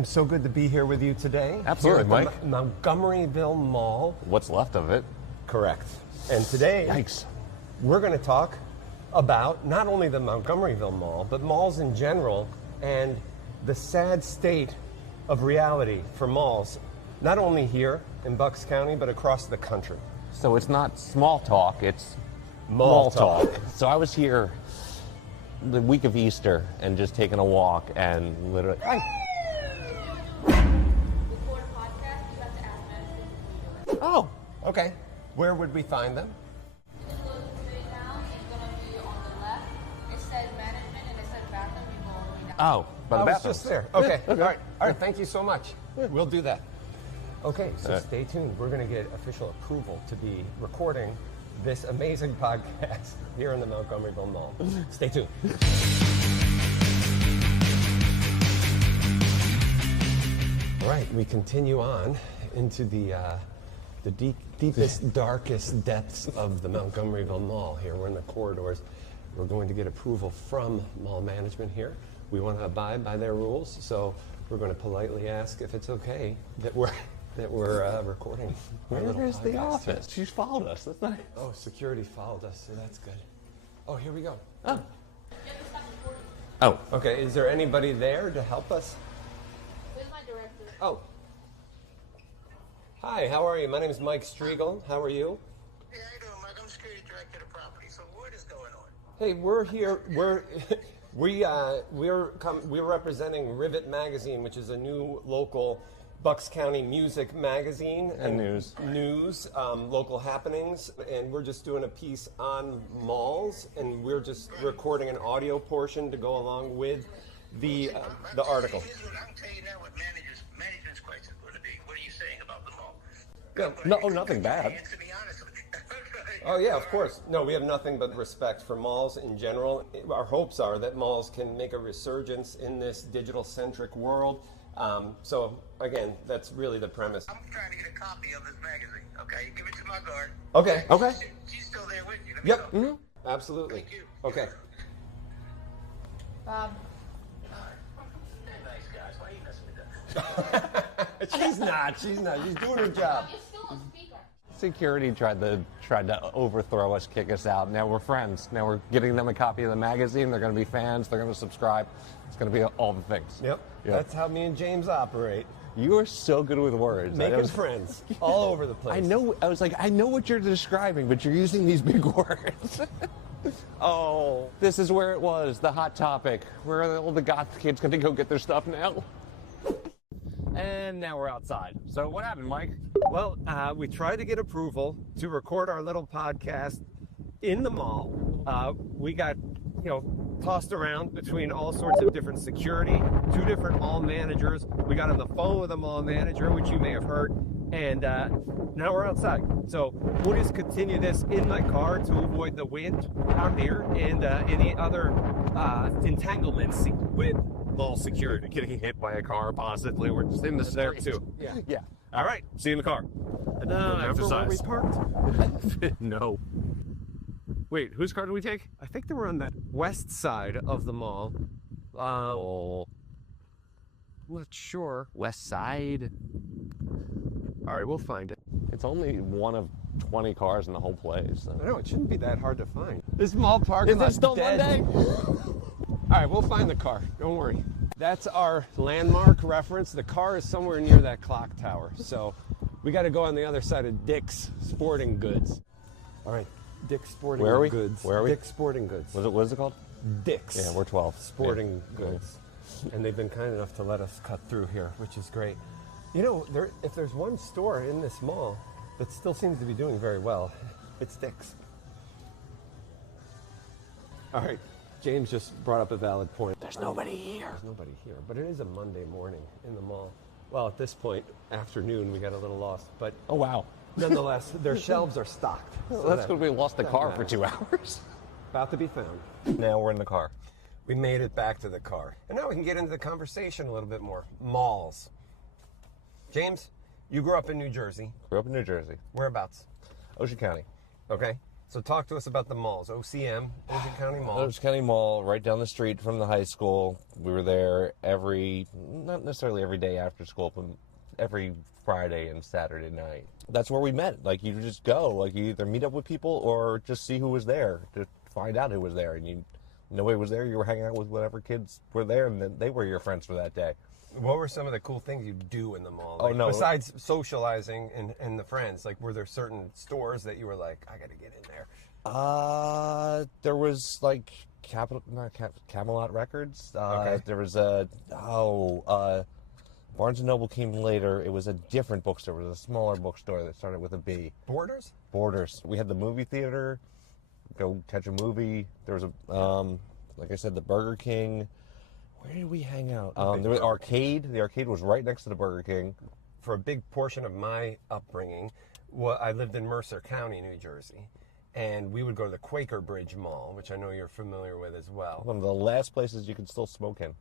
James, so good to be here with you today. Absolutely, here at Mike. the Montgomeryville Mall. What's left of it. Correct. And today, Yikes. we're going to talk about not only the Montgomeryville Mall, but malls in general and the sad state of reality for malls, not only here in Bucks County, but across the country. So it's not small talk, it's Mall talk. So I was here the week of Easter and just taking a walk and literally... Oh, okay. Where would we find them? You can go straight down. It's going to be on the left. It says management and it says bathroom. You go all the way down. Oh, by the I was bathroom. just there. Okay. Yeah, okay. All right. Thank you so much. We'll do that. Okay, so All right. stay tuned. We're going to get official approval to be recording this amazing podcast here in the Montgomeryville Mall. Stay tuned. All right, we continue on into the deepest, darkest depths of the Montgomeryville Mall here. We're in the corridors. We're going to get approval from mall management here. We want to abide by their rules, so we're going to politely ask if it's okay that we're recording. our little Where is the podcast office? She's followed us. That's not... Oh, security followed us, so that's good. Oh, here we go. Oh. Oh. Okay, is there anybody there to help us? This is my director. Oh. Hi, how are you? My name is Mike Striegel. How are you? Yeah, how you doing, Mike? I'm security director of the property. So what is going on? Hey, we're here. We're representing Rivet Magazine, which is a new local Bucks County music magazine And news. Local happenings, and we're just doing a piece on malls, and we're just recording an audio portion to go along with the article. Here's what I'm telling you now what management's question is going to be. What are you saying about the mall? Good. No, nothing bad. And to be honest with you. Oh yeah, of course. No, we have nothing but respect for malls in general. Our hopes are that malls can make a resurgence in this digital-centric world. So again, that's really the premise. I'm trying to get a copy of this magazine. Okay, give it to my guard. Okay. Okay. She's still there with you. Let me Yep. know. Absolutely. Thank you. Okay. Bob. Nice guys. Why are you messing with that? She's not. She's doing her job. You're still on speaker. Security tried to overthrow us, kick us out. Now we're friends. Now we're getting them a copy of the magazine. They're going to be fans. They're going to subscribe. It's going to be all the things. Yep. That's how me and James operate. You are so good with words. Making friends all over the place. I know. I was like, I know what you're describing, but you're using these big words. Oh, this is where it was, the hot topic. Where are all the goth kids going to go get their stuff now? And now we're outside. So what happened, Mike? Well, we tried to get approval to record our little podcast in the mall. We got, tossed around between all sorts of different security, 2 different mall managers. We got on the phone with a mall manager, which you may have heard, and now we're outside. So we'll just continue this in my car to avoid the wind out here and any other entanglements with mall security. Getting hit by a car, possibly. We're just in the There street. too. Yeah. Yeah. All right. See you in the car. Remember where we parked? No. Wait, whose car did we take? I think they were on that west side of the mall. Oh. Not sure. West Side. All right, we'll find it. It's only one of 20 cars in the whole place. So. I know, it shouldn't be that hard to find. This mall parking Is lot's this still dead. Monday? All right, we'll find the car. Don't worry. That's our landmark reference. The car is somewhere near that clock tower. So we got to go on the other side of Dick's Sporting Goods. All right, Dick's Sporting Where are we? Goods. Where are we? Dick's Sporting Goods. What is it called? Dick's. Yeah, we're 12. Sporting Yeah. Goods. And they've been kind enough to let us cut through here, which is great. If there's one store in this mall that still seems to be doing very well, it's Dick's. All right, James just brought up a valid point. There's nobody here. There's nobody here, but it is a Monday morning in the mall. Well, at this point, afternoon, we got a little lost, but Oh, wow. nonetheless, their shelves are stocked. So That's because we lost the that car for matters. 2 hours. About to be found. Now we're in the car. We made it back to the car. And now we can get into the conversation a little bit more. Malls. James, you grew up in New Jersey. Grew up in New Jersey. Whereabouts? Ocean County. Okay. So talk to us about the malls. OCM, Ocean County Mall. Ocean County Mall, right down the street from the high school. We were there not necessarily every day after school, but every Friday and Saturday night. That's where we met. Like, you just go. Like, you either meet up with people or just see who was there to find out who was there. And nobody was there. You were hanging out with whatever kids were there, and then they were your friends for that day. What were some of the cool things you do in the mall? Oh, no. Besides socializing and the friends, like, were there certain stores that you were like, I got to get in there? There was like Camelot Records. Okay. There was Barnes and Noble came later. It was a different bookstore. It was a smaller bookstore that started with a B. Borders. We had the movie theater. Go catch a movie. There was like I said, the Burger King. Where did we hang out? There was arcade. The arcade was right next to the Burger King. For a big portion of my upbringing, I lived in Mercer County, New Jersey, and we would go to the Quaker Bridge Mall, which I know you're familiar with as well. One of the last places you could still smoke in.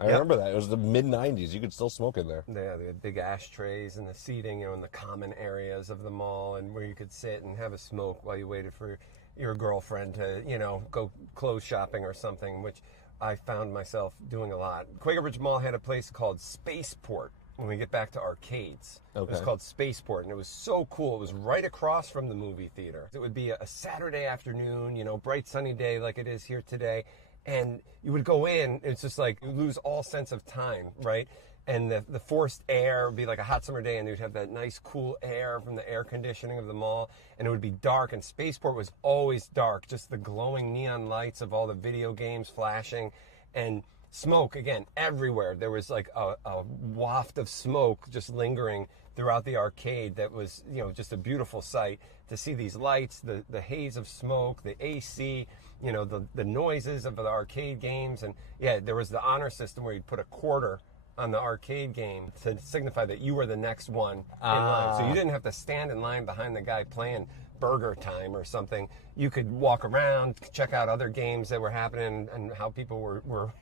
I remember that. It was the mid-'90s. You could still smoke in there. Yeah, they had big ashtrays and the seating, in the common areas of the mall, and where you could sit and have a smoke while you waited for your girlfriend to, go clothes shopping or something, which I found myself doing a lot. Quaker Bridge Mall had a place called Spaceport. When we get back to arcades, It was called Spaceport, and it was so cool. It was right across from the movie theater. It would be a Saturday afternoon, bright sunny day like it is here today, and you would go in. It's just like you lose all sense of time, right? And the forced air would be like a hot summer day, and you'd have that nice cool air from the air conditioning of the mall, and it would be dark, and Spaceport was always dark, just the glowing neon lights of all the video games flashing, and smoke, again, everywhere. There was like a waft of smoke just lingering throughout the arcade that was, just a beautiful sight to see these lights, the haze of smoke, the AC, the noises of the arcade games. And yeah, there was the honor system where you'd put a quarter on the arcade game to signify that you were the next one in line. So you didn't have to stand in line behind the guy playing Burger Time or something. You could walk around, check out other games that were happening and how people were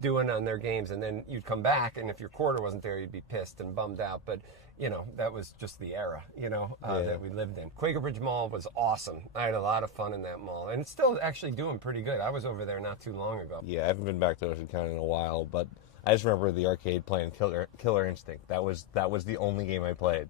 doing on their games, and then you'd come back, and if your quarter wasn't there, you'd be pissed and bummed out. But that was just the era that we lived in. Quaker Bridge Mall was awesome. I had a lot of fun in that mall, and it's still actually doing pretty good. I was over there not too long ago. Yeah, I haven't been back to Ocean County in a while, but I just remember the arcade playing Killer Instinct. That was the only game I played.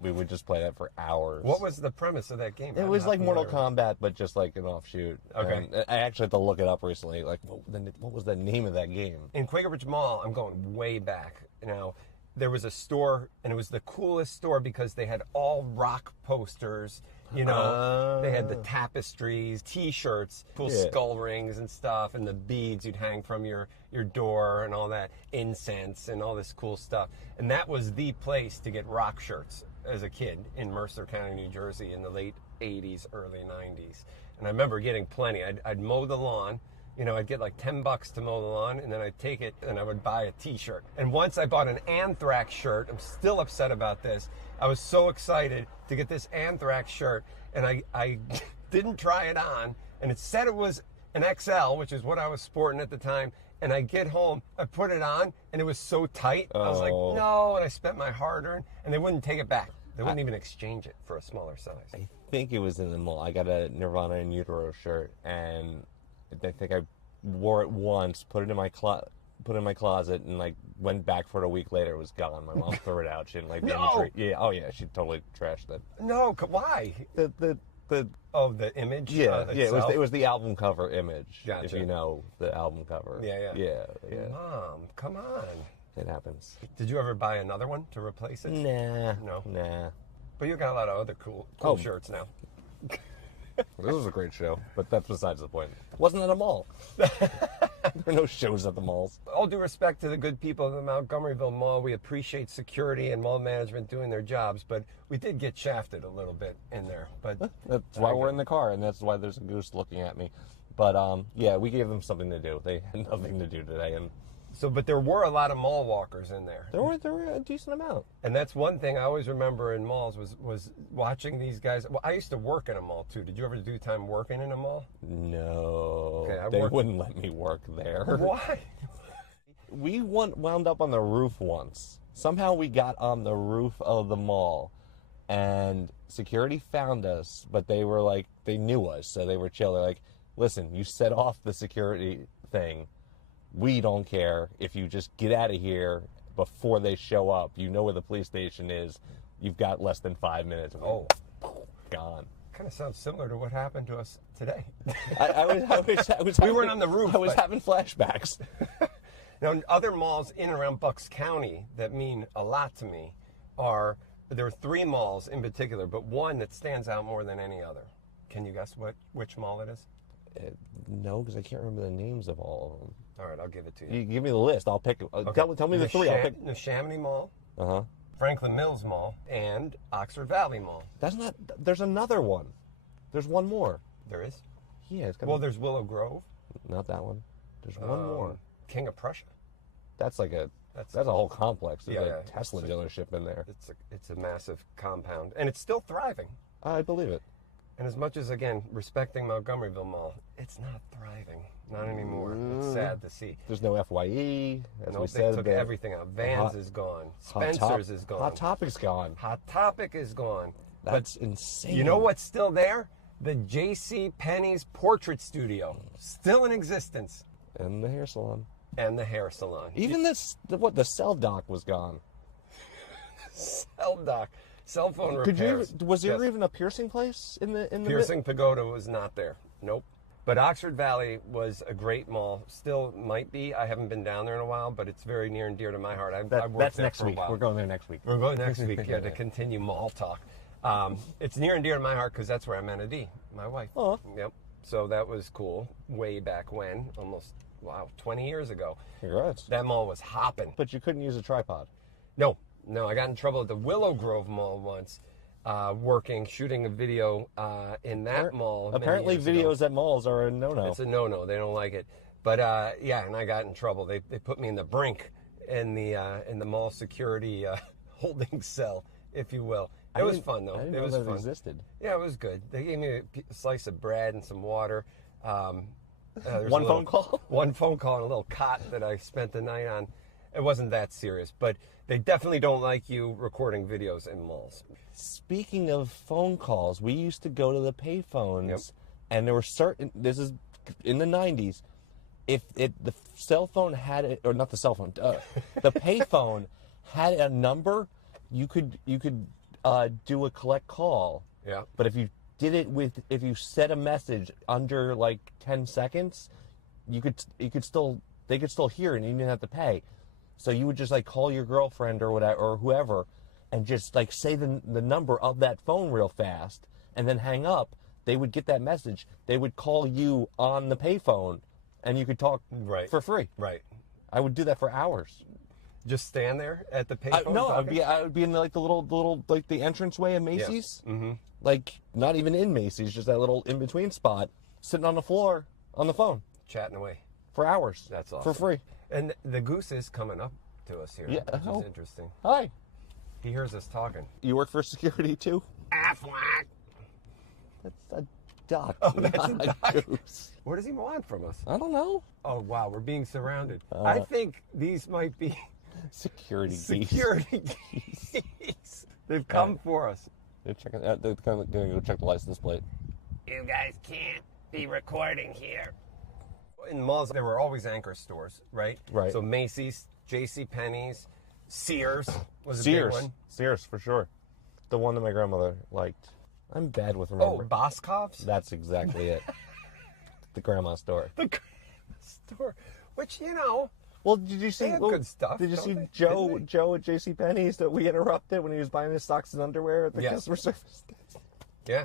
We would just play that for hours. What was the premise of that game? It was like Mortal Kombat, but just like an offshoot. Okay. I actually had to look it up recently. Like, what was the name of that game? In Quaker Bridge Mall, I'm going way back now. There was a store, and it was the coolest store because they had all rock posters. They had the tapestries, T-shirts, cool skull rings and stuff, and the beads you'd hang from your door and all that, incense and all this cool stuff. And that was the place to get rock shirts as a kid in Mercer County, New Jersey in the late 80s, early 90s. And I remember getting plenty. I'd mow the lawn. I'd get like $10 to mow the lawn, and then I'd take it and I would buy a T-shirt. And once I bought an Anthrax shirt. I'm still upset about this. I was so excited to get this Anthrax shirt, and I didn't try it on, and it said it was an XL, which is what I was sporting at the time. And I get home, I put it on, and it was so tight. I was like, no, and I spent my hard-earned, and they wouldn't take it back. They wouldn't even exchange it for a smaller size. I think it was in the mall. I got a Nirvana in Utero shirt, and I think I wore it once, put it in my closet, and like went back for it a week later. It was gone. My mom threw it out. She didn't like the imagery. Yeah, oh yeah, she totally trashed it. No, why? The image. Yeah, it was the album cover image. Gotcha. If you know the album cover. Yeah. Mom, come on. It happens. Did you ever buy another one to replace it? Nah. But you got a lot of other cool shirts now. This was a great show, but that's besides the point. Wasn't at a mall. There are no shows at the malls. All due respect to the good people of the Montgomeryville Mall, we appreciate security and mall management doing their jobs, but we did get shafted a little bit in there. But that's why we're in the car, and that's why there's a goose looking at me. But yeah, we gave them something to do. They had nothing to do today, and but there were a lot of mall walkers in there. There were a decent amount. And that's one thing I always remember in malls was watching these guys. Well, I used to work in a mall too. Did you ever do time working in a mall? No. Okay, they wouldn't let me work there. Why? We wound up on the roof once. Somehow we got on the roof of the mall. and security found us, but they were like, they knew us, so they were chill. They're like, listen, you set off the security thing. We don't care if you just get out of here before they show up. You know where the police station is. You've got less than 5 minutes. Oh, gone. kind of sounds similar to what happened to us today. We weren't on the roof. I was having flashbacks. Now, other malls in and around Bucks County that mean a lot to me there are 3 malls in particular, but one that stands out more than any other. Can you guess which mall it is? No, because I can't remember the names of all of them. All right, I'll give it to you. You give me the list. I'll pick. Okay. Tell me the 3. I'll pick. The Chamonix Mall, Uh-huh. Franklin Mills Mall, and Oxford Valley Mall. There's another one. There's one more. There is? Yeah, it's Well, there's Willow Grove. not that one. There's one more. King of Prussia. That's like that's a whole complex. There's Yeah, a Tesla dealership in there. It's a massive compound, and it's still thriving. I believe it. And as much as, again, respecting Montgomeryville Mall, it's not thriving. Not anymore. It's sad to see. There's no FYE. As No, we they said, took everything out. Vans is gone. Spencer's is gone. Hot Topic's gone. Hot Topic is gone. That's insane. You know what's still there? The J.C. Penney's Portrait Studio. Still in existence. And the hair salon. And the hair salon. Even the cell dock was gone. Cell dock. Cell phone repairs. Was there even a piercing place in the Piercing Pagoda was not there. Nope. But Oxford Valley was a great mall. Still might be. I haven't been down there in a while, but it's very near and dear to my heart. I worked That's there next for a week. while. We're going there next week. We're going next week to continue mall talk. It's near and dear to my heart because that's where I met Adi, my wife. Oh. Yep. So that was cool. Way back when, 20 years ago. Congrats. That mall was hopping. But you couldn't use a tripod. No, I got in trouble at the Willow Grove Mall once, shooting a video in that mall. Apparently, videos at malls are a no-no. It's a no-no. They don't like it. But and I got in trouble. They put me in the brink in the mall security holding cell, if you will. It was fun though. I didn't it know was that fun. existed. Yeah, it was good. They gave me a slice of bread and some water. One phone call? One phone call and a little cot that I spent the night on. It wasn't that serious, but they definitely don't like you recording videos in malls. Speaking of phone calls, we used to go to the payphones, and there were certain. This is in the 90s. If the cell phone had it, or not the cell phone, the payphone had a number, you could do a collect call. Yeah. But if you did it if you set a message under like 10 seconds, they could still hear it and you didn't have to pay. So you would just like call your girlfriend or whatever or whoever, and just like say the number of that phone real fast, and then hang up. They would get that message. They would call you on the payphone, and you could talk for free. Right. I would do that for hours. Just stand there at the payphone? I would be in like the little like the entranceway of Macy's. Yeah. Mm-hmm. Like not even in Macy's, just that little in between spot, sitting on the floor on the phone, chatting away for hours. That's awesome. For free. And the goose is coming up to us here, which is interesting. Hi. He hears us talking. You work for security too? Aflac. That's a duck. Oh, that's a duck. Goose. What does he want from us? I don't know. Oh, wow, we're being surrounded. I think these might be security geese. They've come for us. They're checking. They're going to go check the license plate. You guys can't be recording here. In malls, there were always anchor stores, right? Right. So Macy's, J.C. Penney's, Sears was a Sears. big one. Sears, for sure. The one that my grandmother liked. I'm bad with remembering. Oh, Boscov's? That's exactly it. The grandma store. The grandma store, which, you know. Well, did you see they have good stuff? Did you see they? Joe at J.C. Penney's that we interrupted when he was buying his socks and underwear at the customer service? Yeah.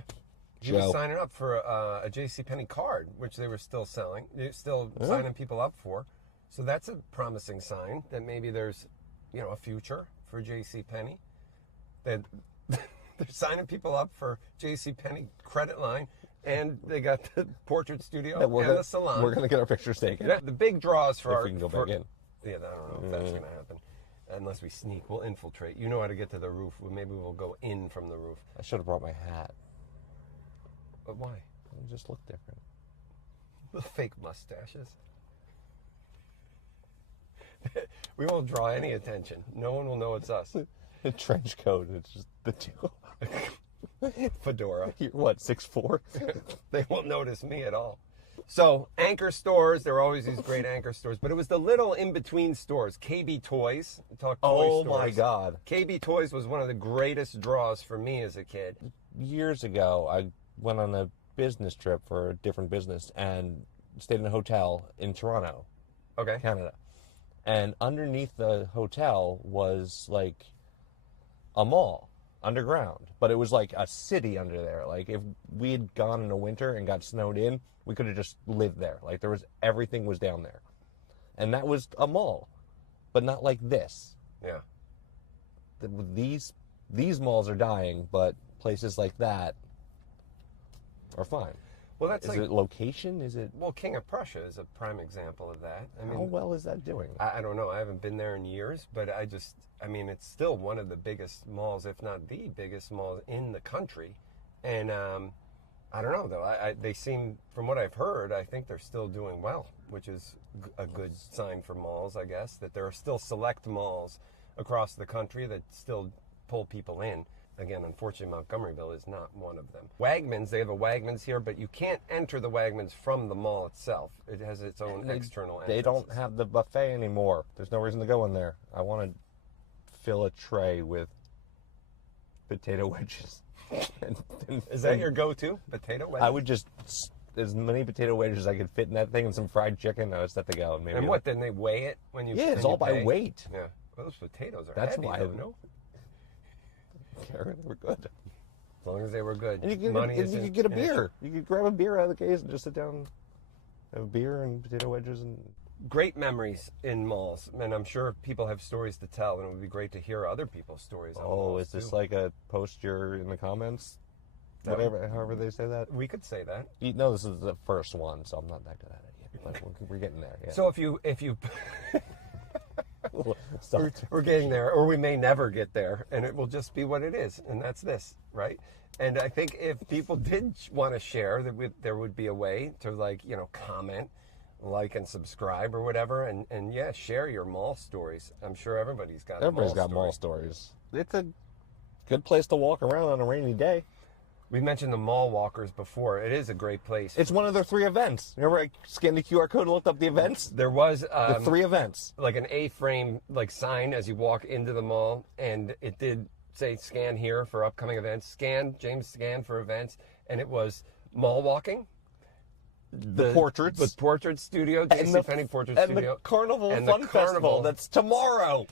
He Joe. was signing up for a J.C. Penney card, which they were still selling. They're still signing people up for. So that's a promising sign that maybe there's, a future for J.C. Penney. That they're signing people up for J.C. Penney credit line, and they got the portrait studio and the salon. We're going to get our pictures taken. Yeah, the big draws for if we can go back in. Yeah, I don't know if that's going to happen. Unless we sneak, we'll infiltrate. You know how to get to the roof. Maybe we'll go in from the roof. I should have brought my hat. But why? It just looked different. The fake mustaches. We won't draw any attention. No one will know it's us. A trench coat. It's just the two. Fedora. You're what, 6'4"? They won't notice me at all. So, anchor stores, there are always these great anchor stores, but it was the little in-between stores. KB Toys, talk toy Oh stores. my God. KB Toys was one of the greatest draws for me as a kid. Years ago, I went on a business trip for a different business and stayed in a hotel in Toronto, Okay. Canada. And underneath the hotel was like a mall underground, but it was like a city under there. Like if we had gone in the winter and got snowed in, we could have just lived there. Like everything was down there. And that was a mall, but not like this. Yeah. These malls are dying, but places like that are fine. Well, that's Is it location? Is it? Well, King of Prussia is a prime example of that. I mean, How well is that doing? I don't know. I haven't been there in years, but I mean, it's still one of the biggest malls, if not the biggest mall in the country. And I don't know, though. They seem, from what I've heard, I think they're still doing well, which is a good sign for malls, I guess, that there are still select malls across the country that still pull people in. Again, unfortunately, Montgomeryville is not one of them. Wegmans, they have a Wegmans here, but you can't enter the Wegmans from the mall itself. It has its own external entrance. They don't have the buffet anymore. There's no reason to go in there. I want to fill a tray with potato wedges. Is that your go-to? Potato wedges? I would just, as many potato wedges as I could fit in that thing and some fried chicken, I would set to go. And, maybe and what, then they weigh it when you Yeah, it's all by weight. Yeah. Well, those potatoes are That's heavy, why though, no? Karen, we're good. As long as they were good. And you could, Money you isn't could get a an issue. beer. You could grab a beer out of the case and just sit down, have a beer and potato wedges. And Great memories in malls, and I'm sure people have stories to tell, and it would be great to hear other people's stories on malls, is this too. like a post your in the comments? No. Whatever, however they say that. We could say that. You know, this is the first one, so I'm not that good at it yet. But we're getting there. Yeah. So if you So, we're getting there, or we may never get there, and it will just be what it is, and that's this, right? And I think if people did want to share, there would be a way to, like, comment, like, and subscribe or whatever, and yeah, share your mall stories. I'm sure everybody's got mall stories. It's a good place to walk around on a rainy day. We mentioned the mall walkers before. It is a great place. It's one of their 3 events. Remember, I scanned the QR code and looked up the events? There was The 3 events. like an A-frame sign as you walk into the mall, and it did say scan here for upcoming events. James scan for events, and it was mall walking. The portraits. The portrait studio, and JCPenney Portrait and Studio. the Carnival and Fun the Festival Carnival. that's tomorrow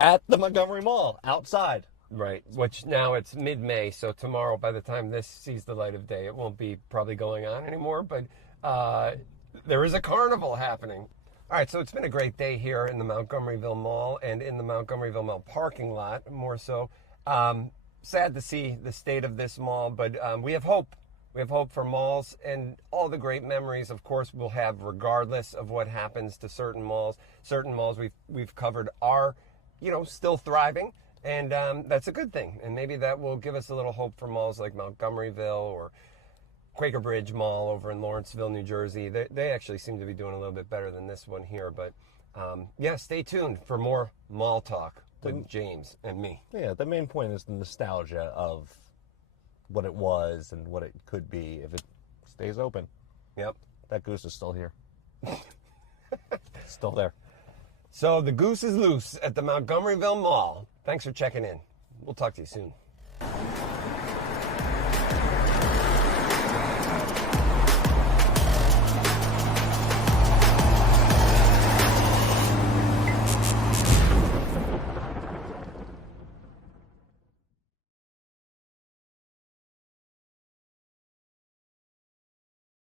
at the Montgomery Mall, outside. Right, which now it's mid-May, so tomorrow, by the time this sees the light of day, it won't be probably going on anymore, but there is a carnival happening. All right, so it's been a great day here in the Montgomeryville Mall and in the Montgomeryville Mall parking lot, more so. Sad to see the state of this mall, but we have hope. We have hope for malls, and all the great memories, of course, we'll have regardless of what happens to certain malls. Certain malls we've covered are, still thriving. And that's a good thing. And maybe that will give us a little hope for malls like Montgomeryville or Quaker Bridge Mall over in Lawrenceville, New Jersey. They actually seem to be doing a little bit better than this one here. But yeah, stay tuned for more mall talk with James and me. Yeah, the main point is the nostalgia of what it was and what it could be if it stays open. Yep. That goose is still here. Still there. So the goose is loose at the Montgomeryville Mall. Thanks for checking in. We'll talk to you soon.